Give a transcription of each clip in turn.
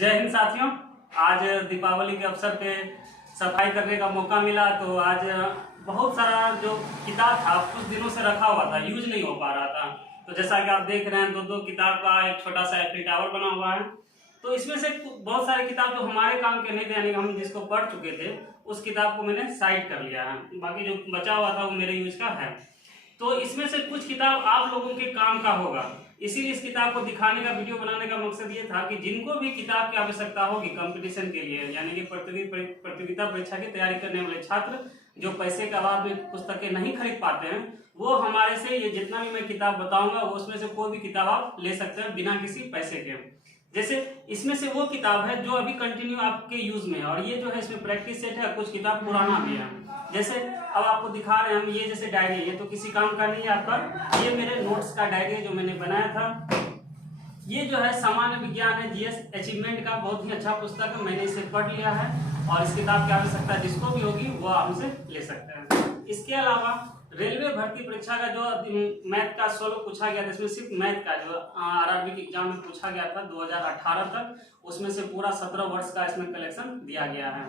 जय हिंद साथियों। आज दीपावली के अवसर पे सफाई करने का मौका मिला, तो आज बहुत सारा जो किताब था कुछ दिनों से रखा हुआ था, यूज नहीं हो पा रहा था। तो जैसा कि आप देख रहे हैं, दो किताब का एक छोटा सा एफडी टावर बना हुआ है। तो इसमें से बहुत सारे किताब जो हमारे काम के नहीं थे, यानी हम जिसको पढ़ चुके थे, उस किताब को मैंने साइड कर लिया है। बाकी जो बचा हुआ था वो मेरे यूज का है। तो इसमें से कुछ किताब आप लोगों के काम का होगा, इसीलिए इस किताब को दिखाने का वीडियो बनाने का मकसद ये था कि जिनको भी किताब की आवश्यकता होगी कंपटीशन के लिए, यानी कि प्रतियोगिता परीक्षा की तैयारी करने वाले छात्र जो पैसे के अभाव में पुस्तकें नहीं खरीद पाते हैं, वो हमारे से ये जितना भी मैं किताब बताऊंगा वो उसमें से कोई भी किताब आप ले सकते हैं बिना किसी पैसे के। जैसे इसमें से वो किताब है जो अभी कंटिन्यू आपके यूज में है, और ये जो है इसमें प्रैक्टिस सेट है, कुछ किताब पुराना भी है। जैसे अब आपको दिखा रहे हैं हम, ये जैसे डायरी है, ये तो किसी काम का नहीं है आपका, ये मेरे नोट्स का डायरी है जो मैंने बनाया था। ये जो है सामान्य विज्ञान है, जीएस अचीवमेंट का बहुत ही अच्छा पुस्तक है, मैंने इसे पढ़ लिया है और इस किताब की आवश्यकता जिसको भी होगी वो हमसे ले सकते हैं। इसके अलावा रेलवे भर्ती परीक्षा का जो मैथ का सोल्व पूछा गया था, इसमें सिर्फ मैथ का जो आरआरबी के एग्जाम में पूछा गया था 2018 तक, उसमें से पूरा 17 वर्ष का इसमें कलेक्शन दिया गया है,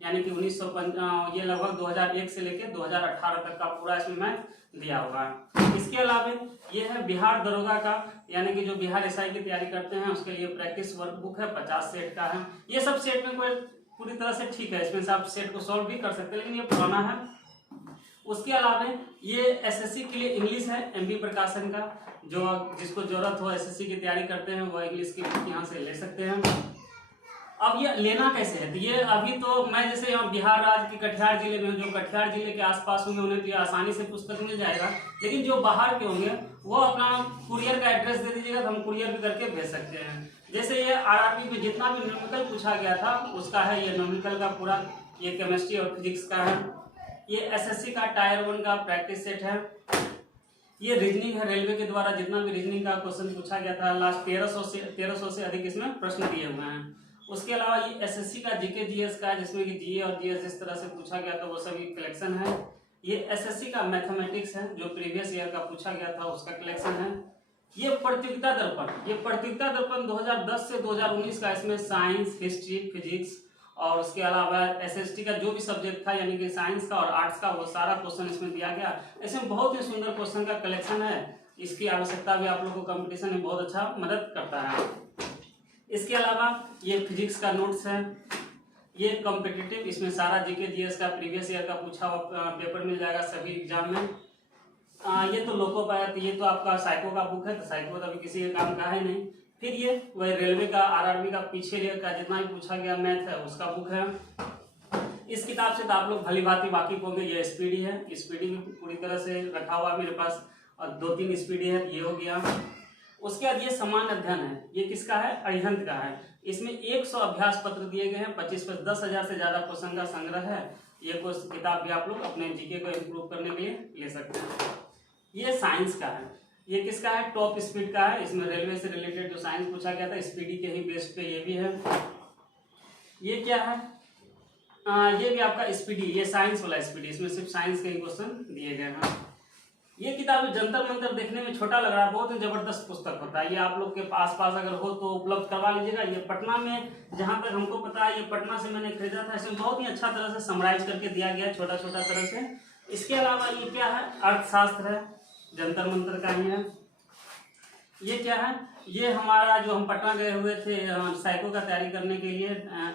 यानी कि 1950 ये लगभग 2001 से लेकर 2018 तक का पूरा इसमें मैथ दिया हुआ है। इसके अलावा ये है बिहार दरोगा का, यानी कि जो बिहार एसआई की तैयारी करते हैं उसके लिए प्रैक्टिस वर्कबुक है, 50 सेट का है। ये सब सेट में कोई पूरी तरह से ठीक है, इसमें से आप सेट को सॉल्व भी कर सकते हैं, लेकिन ये पुराना है। उसके अलावा ये एसएससी के लिए इंग्लिश है, एमबी प्रकाशन का, जो जिसको जरूरत हो एसएससी की तैयारी करते हैं वो इंग्लिश की बुक यहाँ से ले सकते हैं। अब ये लेना कैसे है, तो ये अभी तो मैं जैसे यहाँ बिहार राज्य के कटिहार जिले में, जो कटिहार जिले के आसपास होंगे उन्हें तो आसानी से पुस्तक मिल जाएगा, लेकिन जो बाहर के होंगे वो अपना कुरियर का एड्रेस दे दीजिएगा तो हम कुरियर भी करके भेज सकते हैं। जैसे ये आरआरबी में जितना भी न्यूमेरिकल पूछा गया था उसका है, ये न्यूमेरिकल का पूरा, ये केमिस्ट्री और फिजिक्स का है। ये एसएससी का टायर 1 का प्रैक्टिस सेट है। ये रीजनिंग है, रेलवे के द्वारा जितना भी रीजनिंग का क्वेश्चन पूछा गया था लास्ट 1300 से अधिक इसमें प्रश्न दिए हुए हैं। उसके अलावा ये एसएससी का जीके जीएस का, जिसमें कि जीए और जीएस जिस तरह से पूछा गया था वो सभी कलेक्शन है। ये एसएससी का मैथमेटिक्स है, जो प्रीवियस ईयर का पूछा गया था उसका कलेक्शन है। ये प्रतियोगिता दर्पण 2010 से 2019 का, इसमें साइंस, हिस्ट्री, फिजिक्स और उसके अलावा एसएसटी का जो भी सब्जेक्ट था, यानी कि साइंस का और आर्ट्स का, वो सारा क्वेश्चन इसमें दिया गया। इसमें बहुत ही सुंदर क्वेश्चन का कलेक्शन है, इसकी आवश्यकता भी आप लोगों को कंपटीशन में बहुत अच्छा मदद करता है। इसके अलावा ये फिजिक्स का नोट्स है, ये कॉम्पिटिटिव, इसमें सारा जीके जीएस का प्रीवियस ईयर का पूछा हुआ पेपर मिल जाएगा सभी एग्जाम में। ये तो लोको पाया, तो ये तो आपका साइको का बुक है, तो साइको तो अभी किसी के काम का है नहीं। फिर ये वही रेलवे का, आरआरबी का पीछे का जितना भी पूछा गया मैथ है उसका बुक है। इस किताब से तो आप लोग भली भांति वाकिफ होंगे। ये स्पीडी है, स्पीडी भी पूरी तरह से रखा हुआ है मेरे पास, और 2-3 स्पीडी है, ये हो गया। उसके बाद ये सामान्य अध्ययन है, ये किसका है, अरिहंत का है। इसमें 100 अभ्यास पत्र दिए गए हैं, 25-10,000 से ज्यादा क्वेश्चन का संग्रह है। ये किताब भी आप लोग अपने जीके को इम्प्रूव करने के लिए ले सकते हैं। ये साइंस का है, ये किसका है, टॉप स्पीड का है, इसमें रेलवे से रिलेटेड जो साइंस पूछा गया था स्पीडी के ही बेस पे ये भी है। ये क्या है, ये भी आपका स्पीडी, ये साइंस वाला स्पीडी, इसमें सिर्फ साइंस के ही क्वेश्चन दिए गए हैं। ये किताब जंतर मंतर देखने में छोटा लग रहा है, बहुत ही जबरदस्त पुस्तक होता है। ये आप लोग के पास अगर हो तो उपलब्ध करवा लीजिएगा। ये पटना में, जहां तक हमको पता है, ये पटना से मैंने खरीदा था। इसमें बहुत ही अच्छा तरह से समराइज करके दिया गया, छोटा छोटा तरह से। इसके अलावा ये क्या है, अर्थशास्त्र है, जंतर मंतर का ही है। ये क्या है, ये हमारा जो हम पटना गए हुए थे साइको का तैयारी करने के लिए,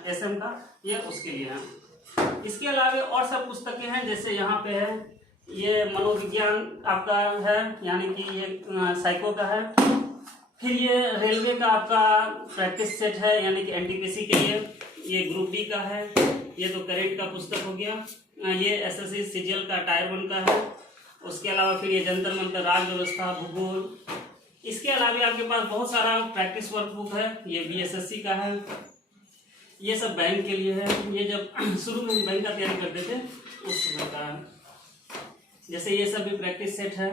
एसएम का, ये उसके लिए है। इसके अलावा और सब पुस्तकें हैं, जैसे यहाँ पे है ये मनोविज्ञान आपका है, यानी कि ये साइको का है। फिर ये रेलवे का आपका प्रैक्टिस सेट है, यानी कि एनटीपीसी के लिए। ये ग्रुप डी का है, ये तो करेंट का पुस्तक हो गया। ये एसएससी सीजीएल का टायर 1 का है। उसके अलावा फिर ये जंतर मंतर, राज व्यवस्था, भूगोल। इसके अलावा आपके पास बहुत सारा प्रैक्टिस वर्क बुक है, ये बीएसएससी का है। ये सब बैंक के लिए है, ये जब शुरू में बैंक का तैयारी करते थे उस समय का है। जैसे ये सब भी प्रैक्टिस सेट है।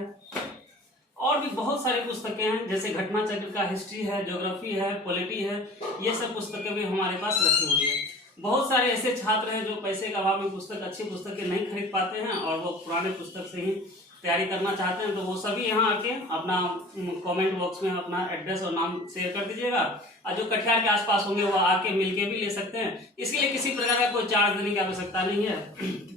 और भी बहुत सारी पुस्तकें हैं, जैसे घटना चक्र का हिस्ट्री है, ज्योग्राफी है, पॉलिटी है, ये सब पुस्तकें भी हमारे पास रखी हुई है। बहुत सारे ऐसे छात्र हैं जो पैसे के अभाव में अच्छी पुस्तकें नहीं खरीद पाते हैं और वो पुराने पुस्तक से ही तैयारी करना चाहते हैं तो वो सभी यहाँ आके अपना कमेंट बॉक्स में अपना एड्रेस और नाम शेयर कर दीजिएगा। और जो कटिहार के आसपास होंगे वो आके मिलके भी ले सकते हैं। इसके लिए किसी प्रकार का कोई चार्ज देने की आवश्यकता नहीं है।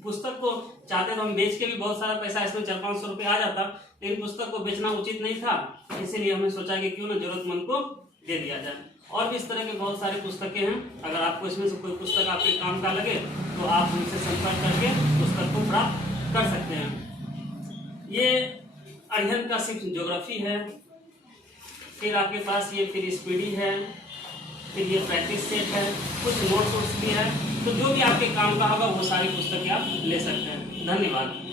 पुस्तक को चाहते तो हम बेच के भी बहुत सारा पैसा, इसमें 400-500 रुपये आ जाता, लेकिन पुस्तक को बेचना उचित नहीं था, इसीलिए हमने सोचा कि क्यों ना जरूरतमंद को दे दिया जाए। और भी इस तरह के बहुत सारी पुस्तकें हैं। अगर आपको इसमें से कोई पुस्तक आपके काम का लगे तो आप हमसे संपर्क करके पुस्तक को प्राप्त कर सकते हैं। ये अध्ययन का सिर्फ ज्योग्राफी है, फिर आपके पास ये फिर स्पीडी है, फिर ये प्रैक्टिस सेट है, कुछ नोट्स भी है। तो जो भी आपके काम का होगा वो सारी पुस्तकें आप ले सकते हैं। धन्यवाद।